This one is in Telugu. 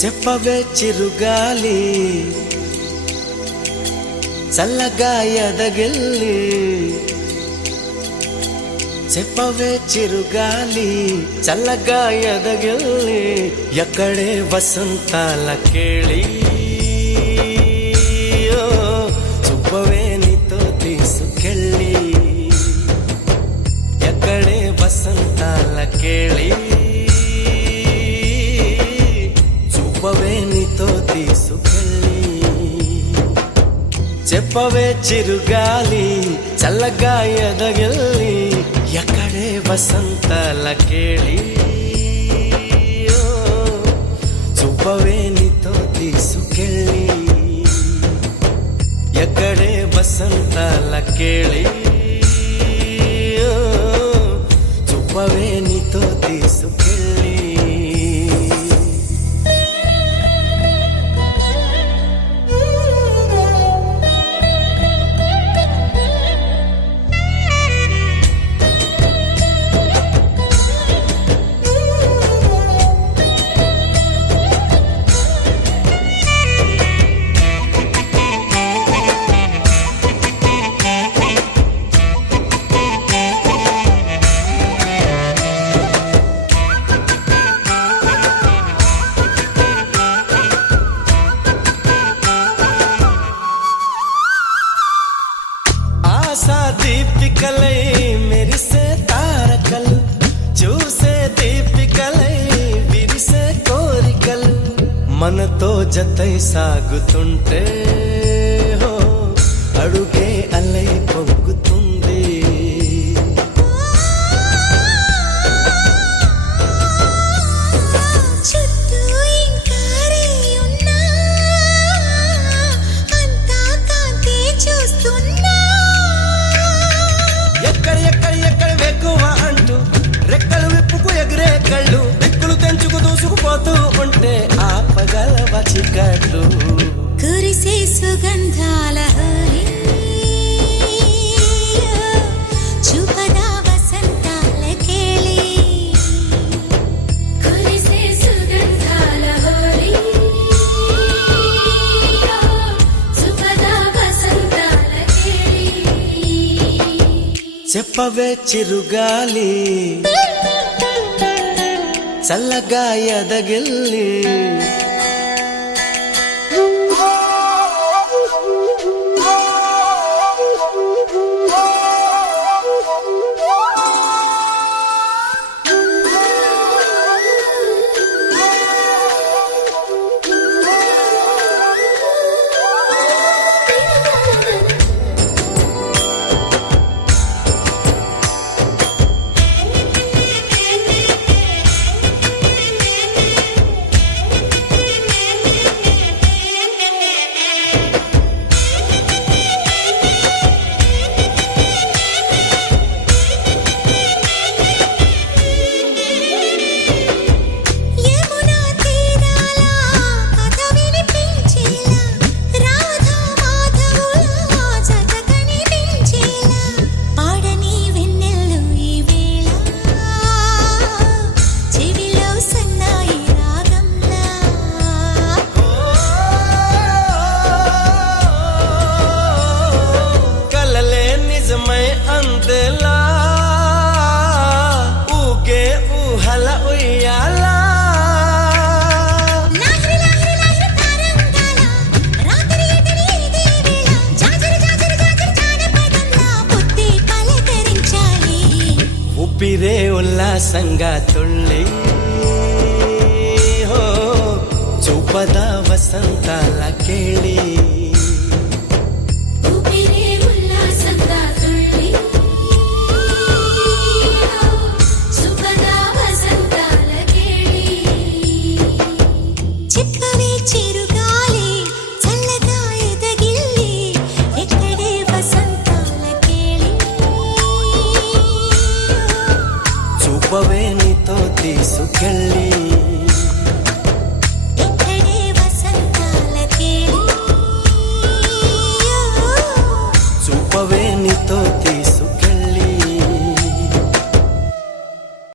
చెప్పవే చిరుగాలి చల్లగా ఎదగిల్లి చెప్పవే చిరుగాలి చల్లగా ఎదగిల్లి ఎక్కడే వసంతాల కేళి చూపవే నీతో తీసుకెళ్ళి ఎక్కడే వసంతాల కేళి చూపవే నీతో తీసుకెళ్ళి చెప్పవే చిరుగాలి చల్లగా ఎదగిల్లి ఎక్కడే వసంతాల కేళి చూపవే నీతో తీసుకెళ్ళి ఎక్కడే వసంతాల కేళి చూపవే నీతో తీసుకెళ్ళి దీపికలై మెరిసే తారకలు చూసే దీపికలై విరిసే కోరికలు మనతో జతై సాగుతుంటే హో అడుగే అలై పొంగుతుంది రెక్కలు విప్పుకు ఎగిరే కళ్ళు దిక్కులు తెంచుకు దూసుకుపోతూ ఉంటే ఆపగలవ చికట్లు కురిసే సుగంధాల చూపదా వసంతాల కేళి కురిసే సుగంధాల చూపదా వసంతాల కేళి చెప్పవే చిరుగాలి చల్లగా ఎదగిల్లి అందేలా ఊగే ఊహల ఉయ్యాలా ఊపిరే ఉల్లాసంగా తుళ్ళి హో చూపదా వసంతాల కేళి చూపవే నీతో తీసుకెళ్ళి